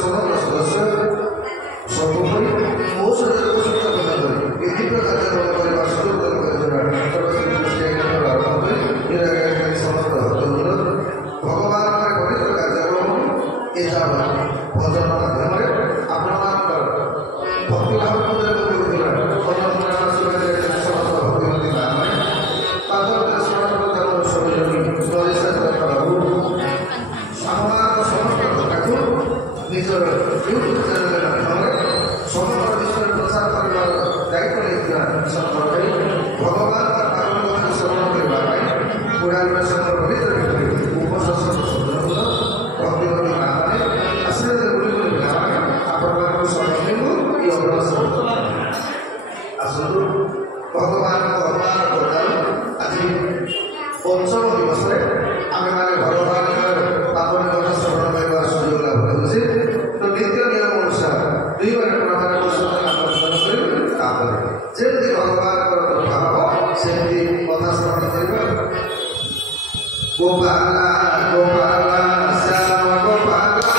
समस्त सदस्य सर्वोपरि मो सहित सूचना करी विभिन्न कार्यक्रम करने सुযোগ समस्त भगवान पवित्र कार्यक्रम ये भजन माध्यम आपण भक्ति भाव ନିଜର ୟୁଟ୍ୟୁବ୍ ଚ୍ୟାନେଲ ମାଧ୍ୟମରେ ସମଗ୍ର ବିଶ୍ୱରେ ପ୍ରଚାର କରିବାର ଦାୟିତ୍ୱ ନେଇଥିବା ସରକାରୀ ଭଗବାନ ପାର୍ବତୀଙ୍କୁ ସ୍ମରଣ କରିବା ପାଇଁ ପୁରାଣ ପବିତ୍ର ଉପଶାସନ ସଦନଗୁଣ ଭକ୍ତିଗତ ନାମରେ ଆଶୀର୍ବାଦ ଗୁଡ଼ିକ ପିଲାମାନେ ଆପଣମାନଙ୍କୁ ସମସ୍ତଙ୍କୁ ଏହି ଅଗ୍ରସର ଆସନ୍ତୁ ଭଗବାନଙ୍କ ଅପାର କୃପାରୁ ଆଜି ପଞ୍ଚମ ଦିବସରେ ଆମେମାନେ ଭଗବାନଙ୍କର ପାବନ କଥା ଶ୍ରବଣ କରିବାର ସୁଯୋଗ ଲାଭ କରୁଛେ। तो नित्य नियम अनुसार दुई बार प्रधान आकर्षण कर जमी भगवान भाव सेमती कथा श्रवण कर गोपाला गोपाला श्याम गोपाला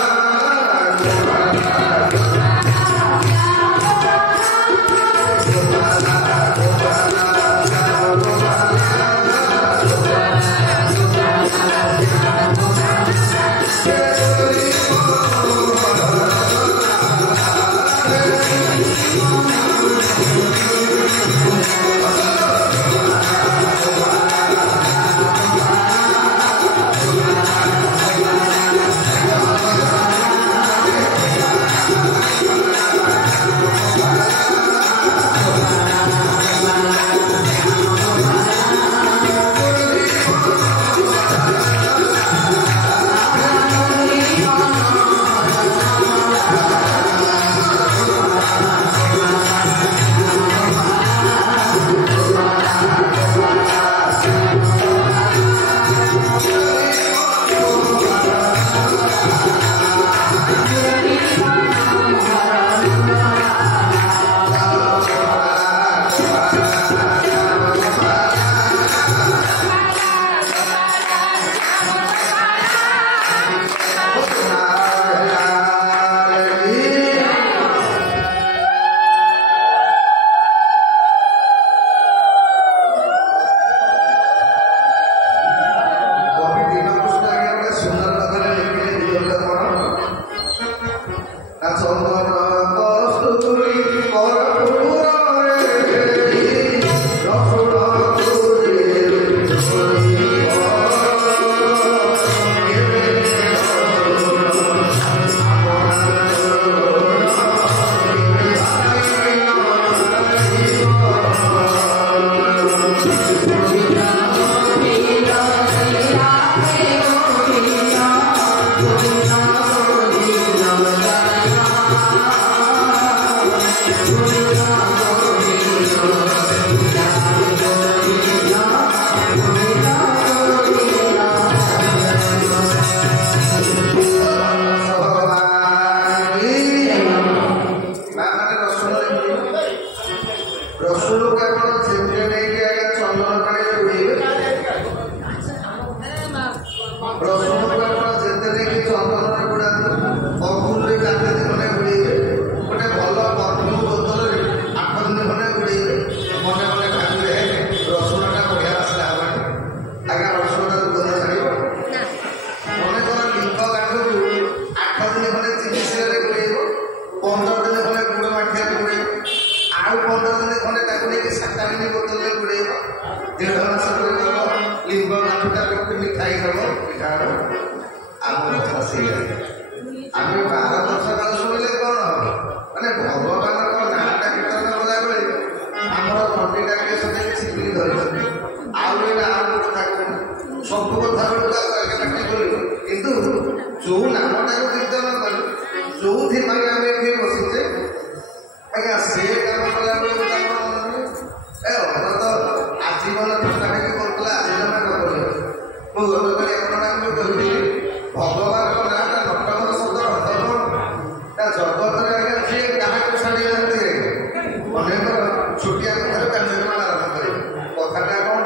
कथाटा कौन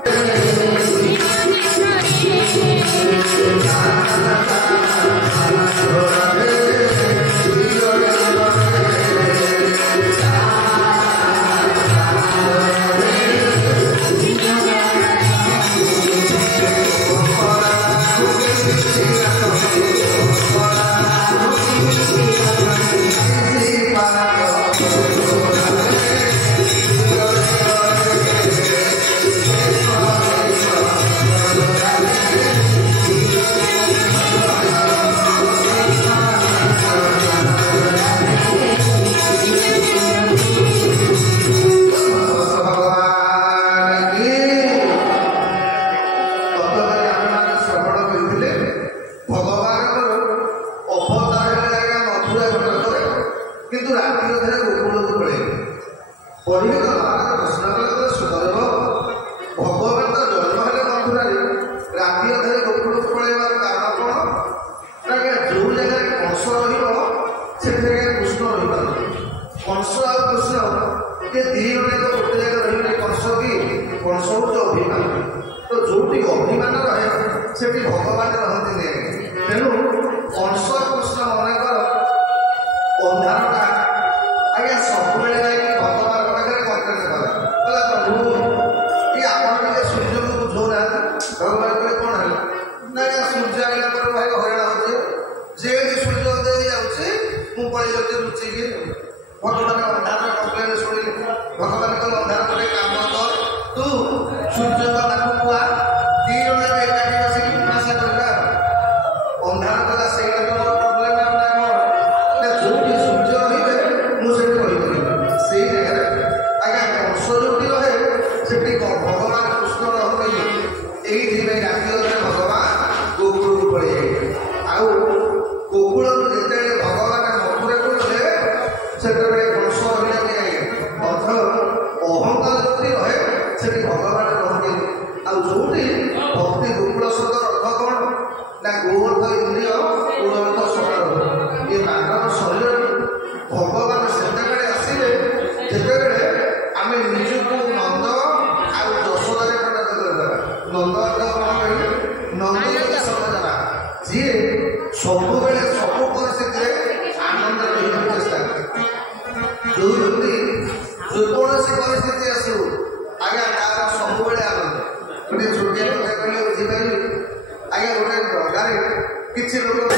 भगवान ଅଧରେ ଗୋକୁଳକୁ ପଳେଇଲେ। ପଢିବେ ତ ମହାରାଜ ପ୍ରଶ୍ନ କଲେ ତ ସୁଖଦେବ ଭଗବାନ ତ ଜନ୍ମ ହେଲେ ମଥୁରାରେ, ରାତି ଅଧରେ ଗୋକୁଳକୁ ପଳେଇବାର କାରଣ କଣ? ଆଜ୍ଞା ଯୋଉ ଜାଗାରେ କଂସ ରହିବ ସେଠି ଜାଗାରେ କୃଷ୍ଣ ରହିପାରୁନି। କଂସ ଆଉ କୃଷ୍ଣ ଏ ଦି ଜଣ ଯାକ ଗୋଟେ ଜାଗାରେ ରହିଲେ। କଂସ କି କଂସ ହଉଛି ଅଭିମାନ, ତ ଯୋଉଠି ଅଭିମାନ ରହେ ସେଠି ଭଗବାନ ରହନ୍ତି ନାହିଁ। ତେଣୁ କଂସ କୃଷ୍ଣ ମନେକର ଅନ୍ଧାରଟା ଆଜ୍ଞା ସବୁବେଳେ ଯାଇକି ଭଗବାନ ପାଖରେ କଣ୍ଟେଣ୍ଟ କଲା, କହିଲା ପ୍ରଭୁ କି ଆପଣ ଟିକେ ସୂର୍ଯ୍ୟକୁ ବୁଝଉନାହାନ୍ତି। ଭଗବାନ କହିଲେ କଣ ହେଲା ନା ଆଜ୍ଞା ସୂର୍ଯ୍ୟ ଆଇଲା ପରେ ଭାଇ ହଇରାଣ ହଉଛି, ଯେମିତି ସୂର୍ଯ୍ୟ ଉଦୟ ଯାଉଛି ମୁଁ ପଳେଇ ଯାଉଛି ଲୁଚିକି। ଭଗବାନ ଅନ୍ଧାରର କମ୍ପ୍ଲେନ ଶୁଣିଲେ ଭଗବାନ କହିଲେ ଅନ୍ଧାର ପରେ କାମ କର, ତୁ ସୂର୍ଯ୍ୟଙ୍କ ପାଖକୁ ଆ, ଦି ଜଣ ଏକାଠି ବସିକି ଉପାସନା କରିବା। ଅନ୍ଧାର କଲା ସେଇଟା ତ ମୋର ପ୍ରୋବ୍ଲେମ ନା କଣ ନା ଯୋଉଠି ସୂର୍ଯ୍ୟ ରହିବେ ମୁଁ ସେଠି ରହିପାରିବି। ସେଇ ଜାଗାରେ ଆଜ୍ଞା କଂସ ଯୋଉଠି ରହେ ସେଠି ଭଗବାନ କୃଷ୍ଣ ରହନ୍ତି। ଏଇଥିପାଇଁ ରାତି ଅଧରେ ଭଗବାନ ଗୋକୁଳକୁ ପଳେଇ ଯାଇଥିଲେ। ଆଉ ଗୋକୁଳକୁ ଯେତେବେଳେ ଭଗବାନ ମଥୁରାକୁ ଗଲେ ସେତେବେଳେ କଂସ ରହିଲା ନାହିଁ। ଅର୍ଥ ଅହଙ୍କାର ଯୋଉଠି ରହେ ସେଠି ଭଗବାନ ରହନ୍ତି। ଆଉ ଯୋଉଠି ଭକ୍ତି ଗୋକୁଳ ଶବ୍ଦର ଅର୍ଥ କଣ ନା ଗୋ ଅର୍ଥ ଇନ୍ଦ୍ରିୟ, କୁଳ ଅର୍ଥ ସକାଳ। ଏ ମାନବ ଶରୀରରୁ ଭଗବାନ ସେତେବେଳେ ଆସିବେ ଯେତେବେଳେ ଆମେ ନିଜକୁ ନନ୍ଦ ଆଉ ଯଶୋଦାରେ ପ୍ରକାଶ କରିଦେବା। ନନ୍ଦ ଅର୍ଥ କଣ କହିଲେ? ନନ୍ଦ ସମଜନା, ଯିଏ ସବୁବେଳେ ସବୁ ପରିସ୍ଥିତିରେ ଆନନ୍ଦ ରହିବାକୁ ଚେଷ୍ଟା କରେ। ଯୋଉ ବ୍ୟକ୍ତି ଯେକୌଣସି ପରିସ୍ଥିତି ଆସୁ ଆଜ୍ଞା ତାର ସବୁବେଳେ ଆନନ୍ଦ। ଗୋଟେ ଛୋଟିଆ କଥା କହିଲେ ବୁଝିପାରିବି ଆଜ୍ଞା, ଗୋଟେ ଡଙ୍ଗାରେ କିଛି ଲୋକ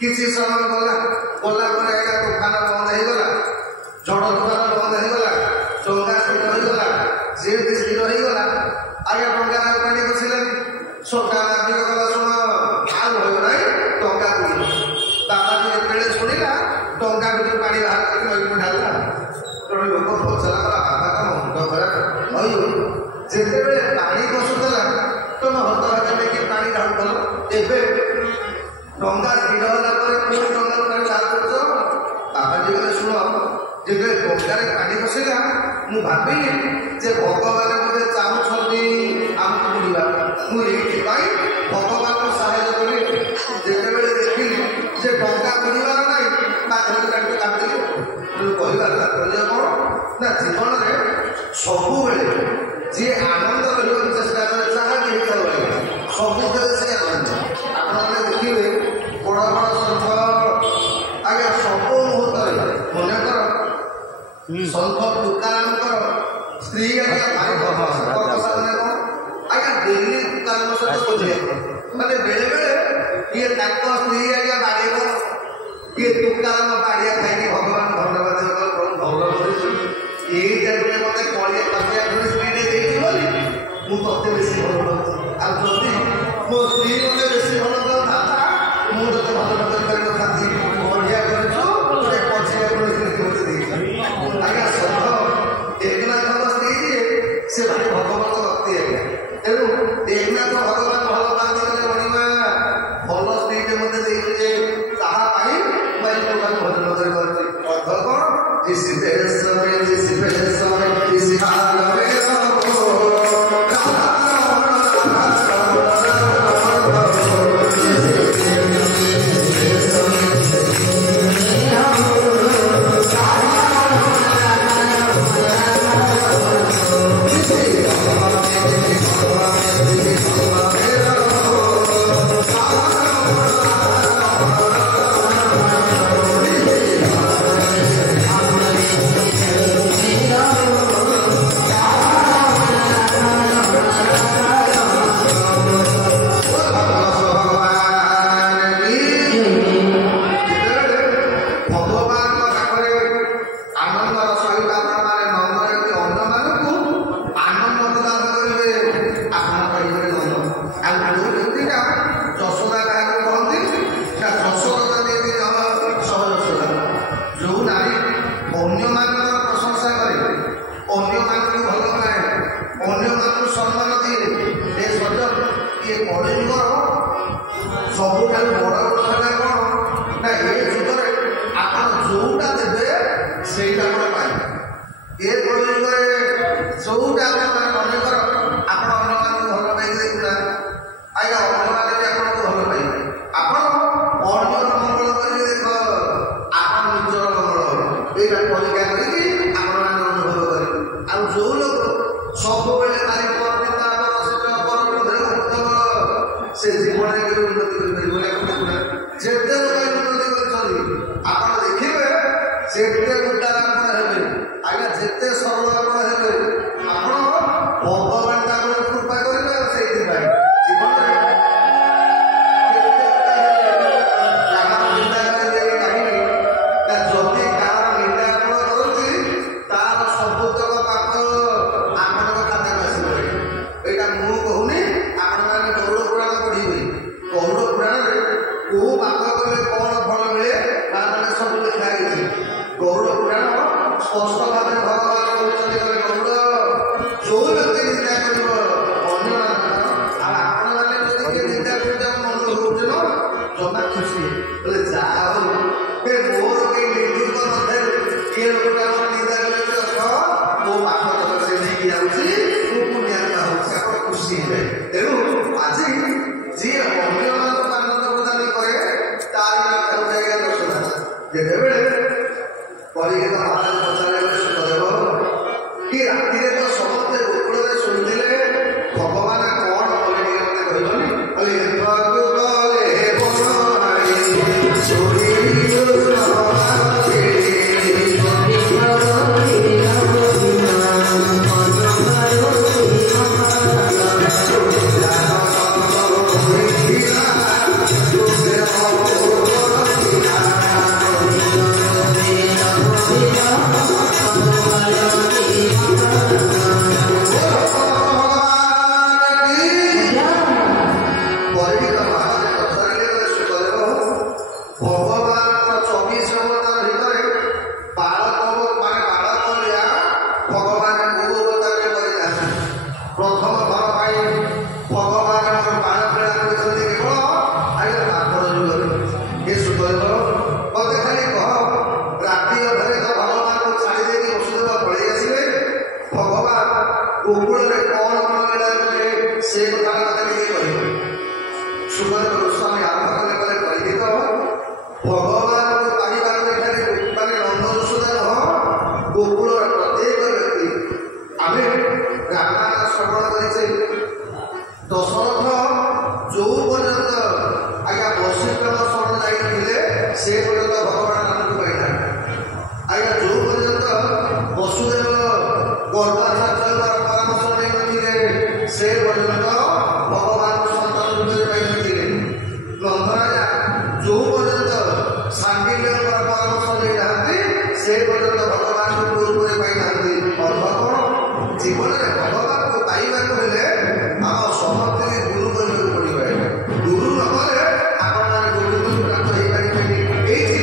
କିଛି ସମୟ ଗଲା ପରେ ଆଜ୍ଞା ତୋଫାନ ବନ୍ଦ ହେଇଗଲା, ଝଡ଼ ତୋଫାନ ବନ୍ଦ ହେଇଗଲା, ଡଙ୍ଗା ସ୍ଥିର ହେଇଗଲା। ଯେମିତି ସ୍ଥିର ହେଇଗଲା ଆଜ୍ଞା ଡଙ୍ଗା ପାଣି ବସିଲାନି। ସୋଟା ନାବିକ ଗଲା ଶୁଣ ଆଉ ହେବ ନାହିଁ, ଡଙ୍ଗା ବୁଡ଼ିବ। ବାବାଜୀ ଯେତେବେଳେ ଶୁଣିଲା ଡଙ୍ଗା ଭିତରୁ ପାଣି ବାହାର କରି ନଈକୁ ଢାଳିଲା। ଜଣେ ଲୋକ ପଚାରିଲା ଗଲା ବାବା ତମ ମୁଣ୍ଡ ଖରାପ ନଈ ଯେତେବେଳେ ପାଣି ବସୁଥିଲା ତମେ ହତଭାଗ ନେଇକି ପାଣି ଢାଳୁଥିଲ, ଏବେ ଡଙ୍ଗା ସ୍ଥିର ହେଲା ପରେ ପୁଣି ଡଙ୍ଗାରୁ ପାଣି ବାହାର କରୁଛ। ବାବାଜୀ କହିଲେ ଶୁଣ ଯେତେବେଳେ ଡଙ୍ଗାରେ ପାଣି ବସିଲା ମୁଁ ଭାବିଲି ଯେ ଭଗବାନ ବୋଧେ ଚାହୁଁଛନ୍ତି ଆମକୁ ବୁଡ଼ିବା। ମୁଁ ଏଇଥିପାଇଁ ଭଗବାନଙ୍କୁ ସାହାଯ୍ୟ କଲି। ଯେତେବେଳେ ଦେଖିଲି ଯେ ଡଙ୍ଗା ବୁଡ଼ିବାର ନାହିଁ ପାଖରେ ତାଙ୍କୁ କାଟିଲି। କହିବାର ତାତ୍ପର୍ଯ୍ୟ କଣ ନା ଜୀବନରେ ସବୁବେଳେ ଯିଏ ଆନନ୍ଦ କରିବାକୁ ଚେଷ୍ଟା କରେ ଯାହା ବି ହେଇଥାଉ ସବୁବେଳେ ସେ ଆନନ୍ଦ। ଆପଣମାନେ ଦେଖିବେ ବଡ଼ ବଡ଼ ସନ୍ଥ ଆଜ୍ଞା ସବୁ ମୁହୂର୍ତ୍ତରେ ମନେକର ସନ୍ଥ ତୁକାରାମଙ୍କର ସ୍ତ୍ରୀ ଆଜ୍ଞା ଭାଇ ସାଧନା କଣ ଆଜ୍ଞା ଡେଲି ତୁକାରାମ ସହିତ ବୁଝେଇବ। ମାନେ ବେଳେ ବେଳେ କିଏ ତାଙ୍କ ସ୍ତ୍ରୀ ଆଜ୍ଞା ବାଡ଼ିବ, କିଏ ତୁକାରାମ ବାଡ଼ିଆ ଖାଇକି ଭଗବାନ ଧନ୍ୟବାଦ ଭଲ କରିଛୁ। ଏଇ ଟାଇମରେ ମତେ କଳିଆ ପାଖିଆ ସ୍ତ୍ରୀଟେ ଦେଇଛି ବୋଲି ମୁଁ ତତେ ବେଶୀ ଭଲ ପାଉଛି। ଆଉ ଯଦି ମୋ ସ୍ତ୍ରୀ ମତେ ବେଶୀ ଭଲ ପାଉଥାନ୍ତା ମୁଁ ତତେ ଭଲ ନ କରିପାରିନଥାନ୍ତି। ବଢ଼ିଆ କରିଛୁ ଗୋଟେ ପଛିଆ ଗୋଟେ ସ୍ତ୍ରୀ ମତେ ଦେଇଛି। ଆଜ୍ଞା ସନ୍ଥ ଏକନାଥଙ୍କ ସ୍ତ୍ରୀ ଯିଏ ସେ ଭାରି ଭଗବତ ଭକ୍ତି ଆଜ୍ଞା। ତେଣୁ ଏକନାଥ ଭଗବାନ ଭଲ ପାଆନ୍ତି ମାନେ ମଣିମା ଭଲ ସ୍ତ୍ରୀଟେ ମତେ ଦେଇଛୁ ଯେ ତାହା ପାଇଁ ମୁଁ ଭଗବାନ ଭଜନ କରିପାରୁଛି। ଅର୍ଥ କଣ जिस देश में जिस भेष में जिस हाल में ବଡ଼ ଗୁଣ ହେଲା କ'ଣ ନା ଏ ଯୁଗରେ ଆପଣ ଯୋଉଟା ଦେବେ ସେଇଟା ଆପଣ ପାଇବେ। ଏ ଯୁଗରେ ଯୋଉଟା ଆପଣ ମନେକର ଆପଣ ଅନ୍ୟମାନଙ୍କୁ ଭଲ ପାଇକି ଦେଖୁନା ଆଜ୍ଞା ଅନ୍ୟମାନେ ବି ଆପଣଙ୍କୁ ଭଲ ପାଇବେ। ଆପଣ ଅନ୍ୟର ମଙ୍ଗଳ କରିକି ଦେଖ ଆପଣ ନିଜର ମଙ୍ଗଳ ଏଇଟା ପରୀକ୍ଷା କରିକି ଆପଣମାନେ ଅନୁଭବ କରିବେ। ଆଉ ଯୋଉ ଲୋକ ସବୁବେଳେ ତାରି ସେ ଜୀବନରେ କେବେ ଉନ୍ନତି କରିପାରିବ ନା। ଯେତେ ଲୋକ ଉନ୍ନତି କରିଛନ୍ତି ଆପଣ ଦେଖିବେ ଯେତେ ଉଦାର ଆପଣ ହେବେ ଆଜ୍ଞା ଯେତେ ସରଳ ଆପଣ ହେବେ ଆପଣ ଭଗବାନ ତାଙ୍କୁ କୃପା କରିବେ। ସେଇଥିପାଇଁ ଜୀବନରେ ଯାହାର ନିନ୍ଦା କରିଦେବେ କାହିଁକି ନା ଯଦି କାହାର ନିନ୍ଦା ଆପଣ କରନ୍ତି ତାର ସବୁତକ ପାପ ଆପଣଙ୍କ ଖାତାକୁ ଆସିପାରେ। ଏଇଟା ମୁଁ କହୁନି ଆପଣମାନେ ଗରୁଡ଼ ପୁରାଣ ପଢ଼ିବେ। ଗରୁଡ଼ ପୁରାଣରେ କୋଉ ପାପ କଲେ କ'ଣ ଫଳ ମିଳେ ତାମାନେ ସବୁ ଲେଖା ହେଇଛି। ଗରୁଡ଼ ପୁରାଣ ସ୍ପଷ୍ଟ ଭାବରେ ଭଗବାନ କହୁଛନ୍ତି ଗରୁଡ଼ ଯୋଉ ବ୍ୟକ୍ତି ନିନ୍ଦା କରିବ ଅନ୍ୟମାନଙ୍କ ଆଉ ଆପଣମାନେ ଯଦି କିଏ ନିନ୍ଦା କରୁଛ ମନ ହଉଛି ନା ଜମା ଖୁସି ବୋଲେ ଯାହା ହଉ ଏ ମୋର କେହି ନିର୍ଦ୍ଦୁତ ନଥାଏ କିଏ ଲୋକଟା ମୋର ନିନ୍ଦା କଲେ ମୋ ପାପ ତକ ସେ ନେଇକି ଯାଉଛି ମୁଁ ପୁଣ୍ୟାତ୍ମା ହଉଛି ଆପଣ ଖୁସି ହେବେ। ତେଣୁ ଆଜି ଯିଏ ଅନ୍ୟମାନଙ୍କୁ ଆନନ୍ଦ ପ୍ରଦାନ କରେ ତାରି ଜାয়গা ଦର୍ଶନ। ଯେତେବେଳେ ପରିଗୀତ ମହାରାଜ ପଚାରିଲେ ସୁଖଦେବ କି ରାତିରେ ତ ସମସ୍ତେ ଗୋକୁଳରେ ଶୋଇଥିଲେ ଭଗବାନ କ'ଣ କଲେ ଟିକେ ମତେ କହିବନି? ଗୋକୁଳରେ କ'ଣ କ'ଣ ମିଳା କଲେ ସେ କଥା ମୋତେ ଟିକେ କହିବେ। ସୁଖଦେବ ଗୋସ୍ୱାମୀ ଆରମ୍ଭ କଲେ କଲେ ପରିଗୀତ ଭଗବାନଙ୍କୁ ପାଇବାକୁ ଏଠାରେ ମାନେ ନନ୍ଦ ଯଶୋଦା ନୁହଁ ଗୋକୁଳର ପ୍ରତ୍ୟେକ ବ୍ୟକ୍ତି। ଆମେ ରାମାୟଣ ଶ୍ରବଣ କରିଛେ ଦଶରଥ ଯୋଉ ପର୍ଯ୍ୟନ୍ତ ଆଜ୍ଞା ବଶିଷ୍ଠଙ୍କ ଶରଣ ଯାଇନଥିଲେ ସେ ପର୍ଯ୍ୟନ୍ତ ଭଗବାନ ଆମକୁ ପାଇନାହାନ୍ତି। ଆଜ୍ଞା ଯୋଉ ପର୍ଯ୍ୟନ୍ତ ବସୁଦେବ ଗର୍ଭାଚାର୍ଯ୍ୟଙ୍କର ପରାମର୍ଶ ନେଇନଥିଲେ ସେ ପର୍ଯ୍ୟନ୍ତ ଭଗବାନ ସନ୍ତାନ ରୂପରେ ପାଇନଥିଲେ। ନନ୍ଦରାଜା ଯୋଉ ପର୍ଯ୍ୟନ୍ତ ସାଣ୍ଡିଲ୍ୟଙ୍କର ପରାମର୍ଶ ନେଇନାହାନ୍ତି ସେ ପର୍ଯ୍ୟନ୍ତ ଭଗବାନଙ୍କୁ ପୁଅ ରୂପରେ ପାଇନାହାନ୍ତି। ଅର୍ଥ କ'ଣ? ଜୀବନରେ ଭଗବାନଙ୍କୁ ପାଇବାକୁ ହେଲେ ଆମ ସମସ୍ତଙ୍କୁ ଗୁରୁ କରିବାକୁ ପଡ଼ିବ। ଗୁରୁ ନ କଲେ ଆପଣମାନେ ଗୋବିନ୍ଦଙ୍କୁ ପ୍ରାପ୍ତ ହେଇପାରିବେନି। ଏଇଠି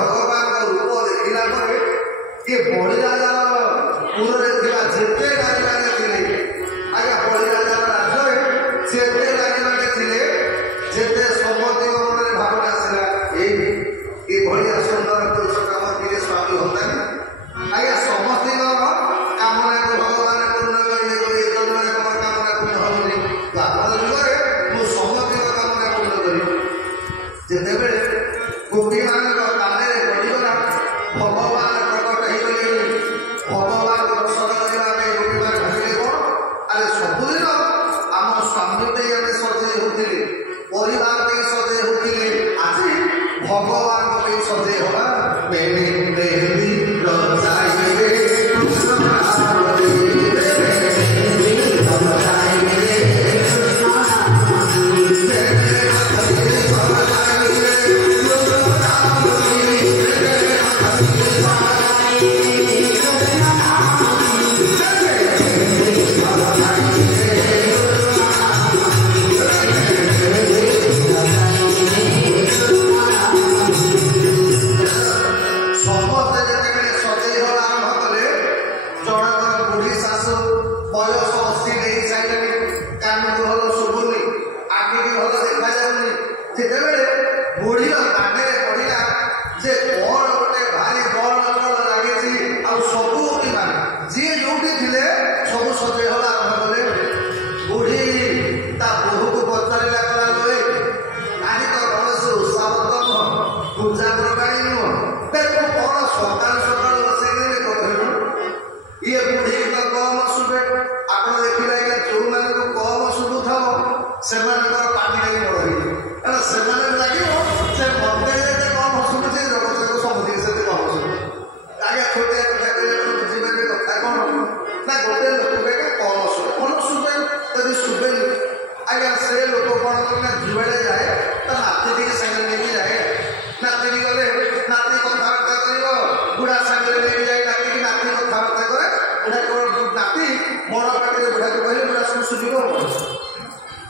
भगवान रूप देखला ये बलिराजार पुर जिते राजा मैंने थे आज्ञा बलिराजार राज्य जिते राजा मैंने थे जिते समस्त मन भावना आसला ये भाया सुंदर पुरुष काम दिए स्वामी होता आज्ञा समस्त कामना को भगवान पूर्ण करेंगे कामना पूर्ण होनी मुझे समस्त कामना पूर्ण करी जिते गोपी मान कान पड़गला भगवान प्रकट हो भगवान दर्शन करने गोपी मान भाविले कौन अरे सबुदिन आम स्वामी आम सजे होते परिवार सजे होते आज भगवान सजे हवा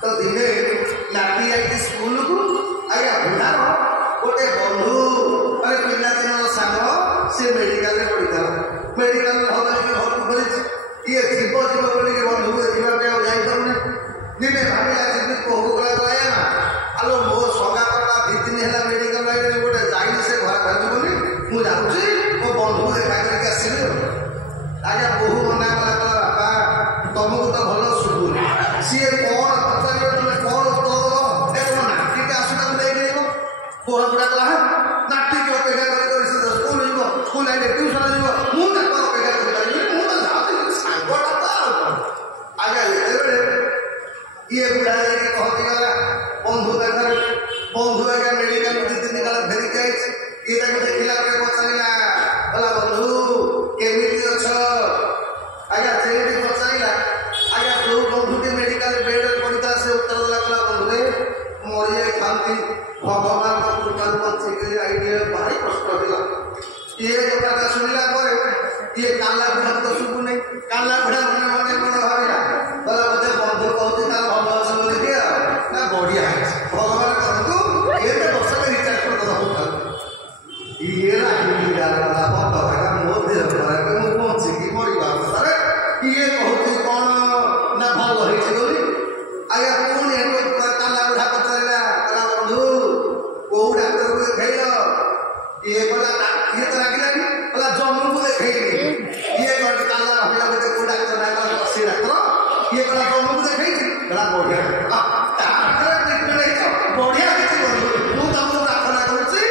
तो दिने नाती आई स्कूल को आज्ञा बुढ़ार गोटे बंधु मैंने पिलादिन सांग सी मेडिकल पढ़ी था मेडिकल भल घर खोली ये जीव जीव बोल बंधु को देखा जापारे दिने भाविला जी कहू गला आलो मो सगाता 2 दिन है मेडिकल लाइन गोटे जाइनी से घर भाजबनी मुझे जाऊँगी मो बंधु को देखा करके आसली आज्ञा बहु मना कला बापा तुमको तो भल शुभुनी सी कौन पचार तुम कौन उत्तर दे तुम नाटी आसना नहीं पुआ गुड़ा कला नाटी की अपेक्षा स्कूल स्कूल आए ट्यूशन मुझे अपेक्षा कर सांगटा आज्ञा ये बुढ़ा कहती गला बंधु देखा बंधु आज्ञा मेडिकल 2 दिन काल फेरिक ये देखला पचारा बोला बंधु केमी अच्छ आज्ञा से पचारा आज्ञा जो बंधु मेडिकल बेड पड़ता से उत्तर देला बंधु मरी जाए खाती भगवान कृपा बचिक आइडिया भारी कष्ट होला ये कथा शुणिला ये काला बुढ़ा तो शुभु नहीं काला बुढ़ा मन मन कौन भाविला बोला बोधे बंधु कहते भल अच्छे बोली दिया ना बढ़िया भगवान कहतु ये वर्ष में रिचार्ज कर ये बचिकी मर ये कहती कौन ना भल होली आज्ञा पुणी काला बुढ़ा पचारा बंधु कौ डाक्तर को देखेल ये बोला ये तो लगे बोला जम्मू को देखेली ये काला भाविला बोलते कौ डाक्तर ना सी डाक्तर ये बोला जम्मू को देखेली बोला बढ़िया बढ़िया मुझे तुमको प्रार्थना करुच्ची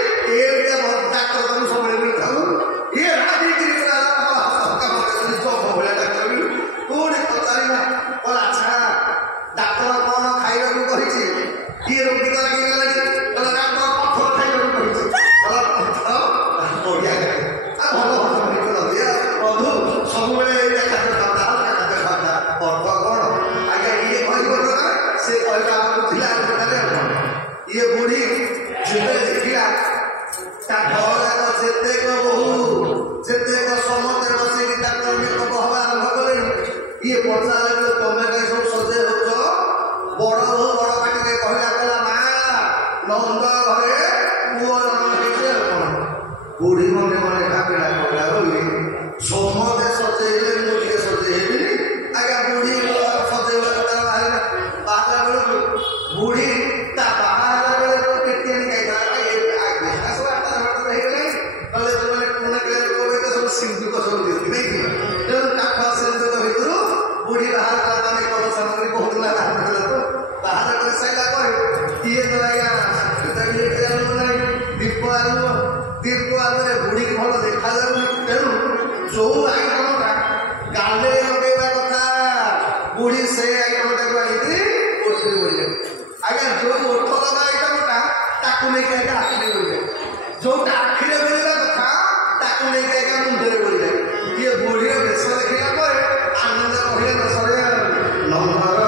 डाक्तर तुम सब मिलता ये राजनीति डाक्तर पुणी पचारा बोला अच्छा डाक्तर कौन खाइबा कही ये रोगी तो लगे बोला डाक्तर पथर खाइबा कही बढ़िया भल बंधु सब खाद्य खाद्य अर्थ कौन आज्ञा ये कह से कहला ये बुढ़ी जिते देखला घर जाक जितेक बहु जितेक समस्ते बसिक डाक्तर कहवा आरंभ कले ये पचारे तुम कहीं सब सजे हो बड़ बहु बड़ पाटी कहला कहला ना नंद घरे पुओ जन्म ବୁଢ଼ୀ ମନେ ମନେ ଭାବିଲା କହିଲା ବୋଲି ସମସ୍ତେ ସଜେଇଲେ ମୁଁ ଟିକେ ସଜେଇବିନି। ଆଜ୍ଞା ବୁଢ଼ୀ ସଜେଇବା କଥା ବାହାରିଲା ବେଳକୁ ବୁଢ଼ୀ ତା ବାହାରିଲା ବେଳକୁ କେତେ ହେଇଗଲାଣି କହିଲେ ସେମାନେ ପୁରୁଣା ପିଲା ଲୋକ ସବୁ ସିନ୍ଦୁକ ସବୁ ଦିଅନ୍ତି ନେଇକି ତେଣୁ କାଠ ସିନ୍ଦୁକ ଭିତରୁ ବୁଢ଼ୀ ବାହାର କଲା ଆମେ କଲ ସାମଗ୍ରୀ କହୁଥିଲା ବାହାରିଥିଲା ତ ବାହାର କରିସାରିଲା ପରେ କିଏ ତ ଆଜ୍ଞା ଦୀପ ଆଲୁଅ ବୁଢ଼ୀକି ଭଲ ଦେଖାଯାଉନି। ତେଣୁ ଯୋଉ ଆଇଟମଟା ଗାଲେ ଲଗେଇବା କଥା ବୁଢ଼ୀ ସେ ଆଇଟମଟାକୁ ଆଣିକି ଓଠରେ ବୋଳିଲେ। ଆଜ୍ଞା ଯୋଉ ଓଠ ଲଗା ଆଇଟମଟା ତାକୁ ନେଇକି ଆଜ୍ଞା ଆଖିରେ ବୋଳିଲେ। ଯୋଉଟା ଆଖିରେ ବୋଳିବା କଥା ତାକୁ ନେଇକି ଆଜ୍ଞା ମୁଣ୍ଡରେ ବୋଳିଲେ। ଇଏ ବୁଢ଼ୀର ବେଶ ଦେଖିଲା ପରେ ଆନନ୍ଦ କହିଲେ ନ ସରେ ନମ୍ବର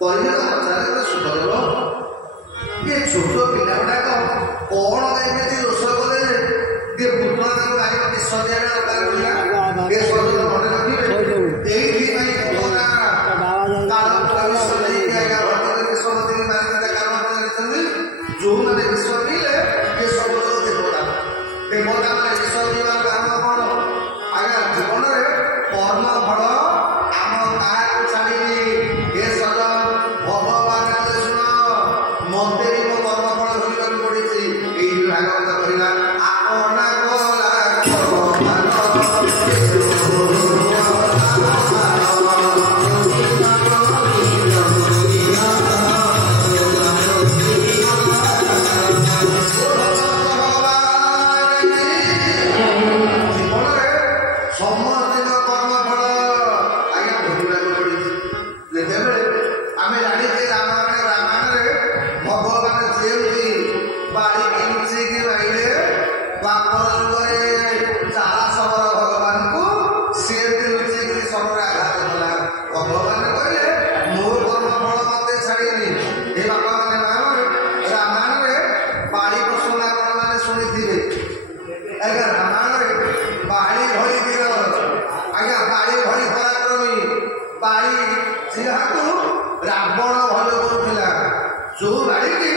କହିଲେ ପଚାରିଲେ ସୁଖଦେବ ये छोट पिला गुड़ाक कौन एमती दोष कले ये पुत्र गाड़ी विष दिया दरकार पड़ा ये सब मन रखिए जो मैंने विष पीले ये सब देवता देवता मैंने विष पीवा कारण कौन आज्ञा जीवन में कर्म फल आम क्या छाड़ी ये सजन भगवान शुण मते कर्मफल भोग पड़ी भागवत कहला आपना रावण भय करुला जो बाड़ी की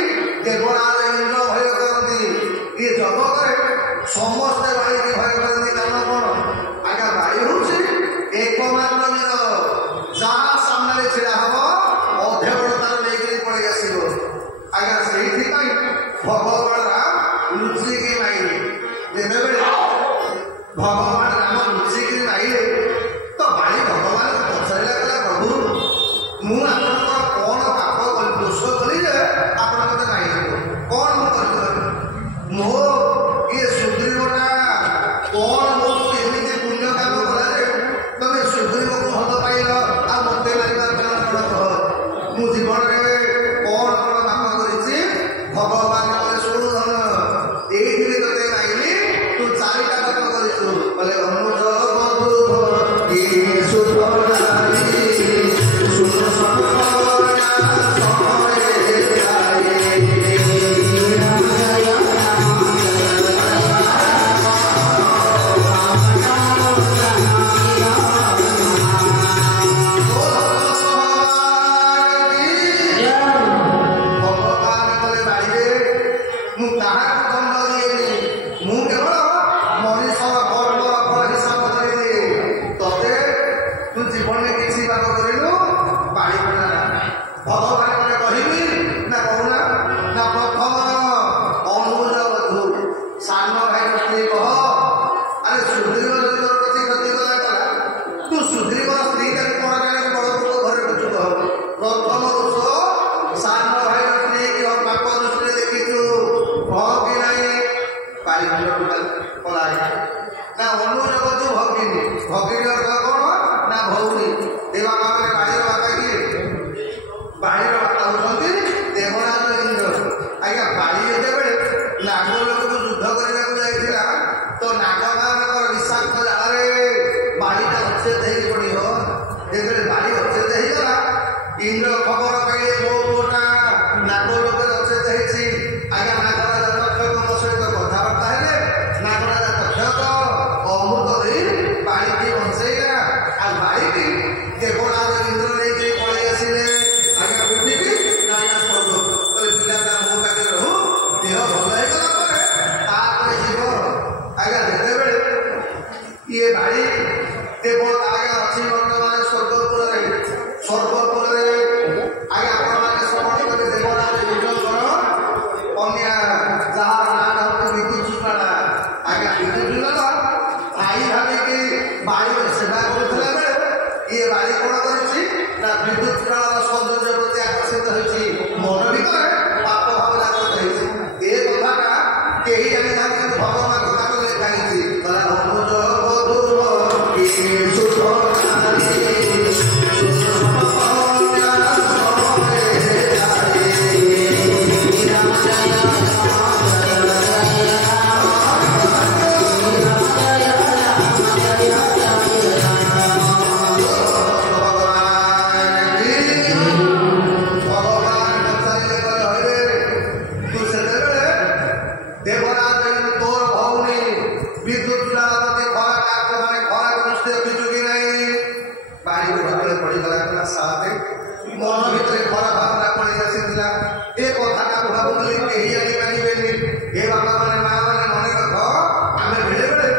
देवराज इंद्र भय करती ये जगत समस्ते बाड़ी की भय करती कारण कौन आज्ञा बाड़ी हूँ एकमात्र वीर जहाँ सामने छिड़ा हम अधे बड़ तार लेकिन पड़े आसो आज्ञा से भगवान राम लुचिकी माइले जेबे भगवान राम लुचिकी माइले तो बाड़ी भगवान पचारा कला प्रभु मु कौन पाप दोष कली आप कौन मो ये सुग्रीवटा कौन मो एमती पुण्य काम कला तुम सुग्रीव को हद पाइल आ मत मार मु जीवन में कौन कौन पाप कर भगवान शुणु ये ते माइली तू चारिटा पाप कर अनुज इंद्र खबर पाइले मो पुटा नाग लोक अचेत आज्ञा नागराजा तक्षक मो सहित कथबार्ता है नागराजा तक्षक अमृत दे बाड़ी की बंचेगा आ बाड़ी की देवराज इंद्र लेके पड़े आसिले आज्ञा उठिकी आज्ञा स्वर्ग तो पिला मुँह पाखे रहू देह भल होगला जीव आज्ञा जिते ये बाड़ी देवता आज्ञा अच्छी बर्तमान स्वर्गपुर आज्ञा आप श्रवण करें देवराज इंद्र कन्या जहाँ नाम विद्युत सुप्राणा आज्ञा विद्युत भाई भाविकी बाड़ी सेवा करुला बेले ये बाड़ी कौन कर विद्युत सुप्राण सौंदर्य प्रति आकर्षित होती मन भर पाप भाव जागृत ये कथा कहीं जानी था भगवान कथा लिखाई ପାଣି ଯେତେବେଳେ ପଡ଼ିଗଲା ଥିଲା ସାଥେ ମନ ଭିତରେ ଖରାପ ଭାବନା ପଳେଇ ଆସିଥିଲା। ଏ କଥାଟାକୁ ଭାବୁଥିଲି କେହି ଜାଣିପାରିବେନି। ଏ ବାପା ମାନେ ମା ମାନେ ମନେ ରଖ, ଆମେ ବେଳେ ବେଳେ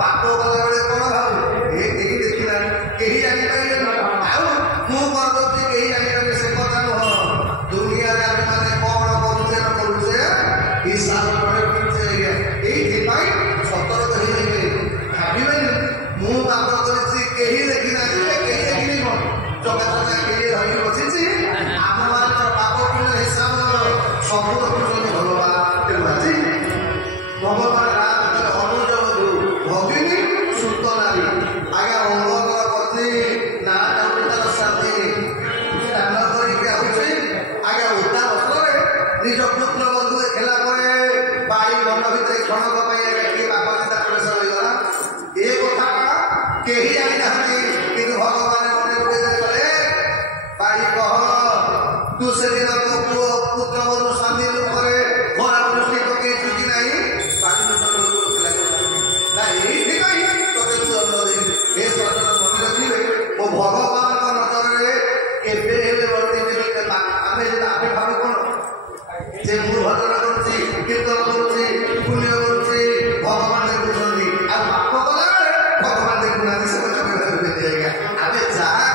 ପାପ କଲାବେଳେ କ'ଣ ଭାବୁ, ଏ କେହି ଦେଖିଲାଣି, କେହି ଜାଣିପାରିବେନି, ଆଉ ମୁଁ କରିଦେଉଛି କେହି ଜାଣିପାରିବେ, ସେ କଥା ନୁହଁ। ଦୁନିଆରେ ଆମେ ମାନେ କ'ଣ କରୁଛେ ନ କରୁଛେ ହିସାବ କରୁଛେ। ଆଜ୍ଞା ଏଇଥିପାଇଁ ସତର୍କ ହେଇଯିବେ, ଭାବିବେନି ମୁଁ ପାପ କରିଛି କେହି ଦେଖିନାହାନ୍ତି, କେହି ଦେଖିନି କ'ଣ ଚକାଚକା କେହି ଧରି ବସିଛି। ଆମମାନଙ୍କର ପାପ ପୁଣ୍ୟ ହିସାବ ସବୁ ରଖୁଛନ୍ତି ଭଗବାନ। ତେଣୁ ଆଜି ଭଗବାନ ରାମ ଅନୁଜ ଭଗିନୀ ସୁତ ନାରୀ ଆଜ୍ଞା ଅଙ୍ଗର ପତ୍ନୀ ନା ତାର ସାଥୀ ସ୍ନାନ କରିକି ଆସୁଛି ଆଜ୍ଞା ଓଦା ବସ୍ତ୍ରରେ ନିଜ ପୁତ୍ର ବନ୍ଧୁ ଦେଖିଲା ପରେ ବାଇ ମନ ଭିତରେ କ୍ଷଣକ ପାଇଁ ଆଜ୍ଞା କିଏ ବାପା ଚିନ୍ତା ପ୍ରବେଶ ହୋଇଗଲା। ଏ କଥା କେହି ଜାଣିନାହାନ୍ତି, କିନ୍ତୁ ଭଗବାନ ମନେ ରଖିଦେଲେ କଲେ ବାଇ କହ ତୁ ସେଦିନ ତୋ ପୁଅ ପୁତ୍ର ବନ୍ଧୁ ସ୍ୱାମୀ ଉପରେ ଖରାପ ଦୃଷ୍ଟି ପକେଇଛୁ କି ନାହିଁ? ବାଇ ନା ଏଇଥିପାଇଁ ତୋତେ ତୁ ଦଣ୍ଡ ଦେବି। ଏ ସଜନ ମନେ ରଖିବେ, ମୋ ଭଗବାନଙ୍କ ନଜରରେ କେବେ ହେଲେ ବର୍ତ୍ତିବେନି। ଆମେ ଭାବୁ କ'ଣ ଯେ ମୁଁ ଭଜନ କରୁଛି, କୀର୍ତ୍ତନ କରୁଛି, ପୁଣ୍ୟ କରୁଛି, ଭଗବାନ ଦେଖୁଛନ୍ତି, ଆଉ ପାପ କଲାବେଳେ ଭଗବାନ ଦେଖୁନାହାନ୍ତି। ସେ କଥା ଭାବିବେନି ଆଜ୍ଞା। ଆମେ ଯାହା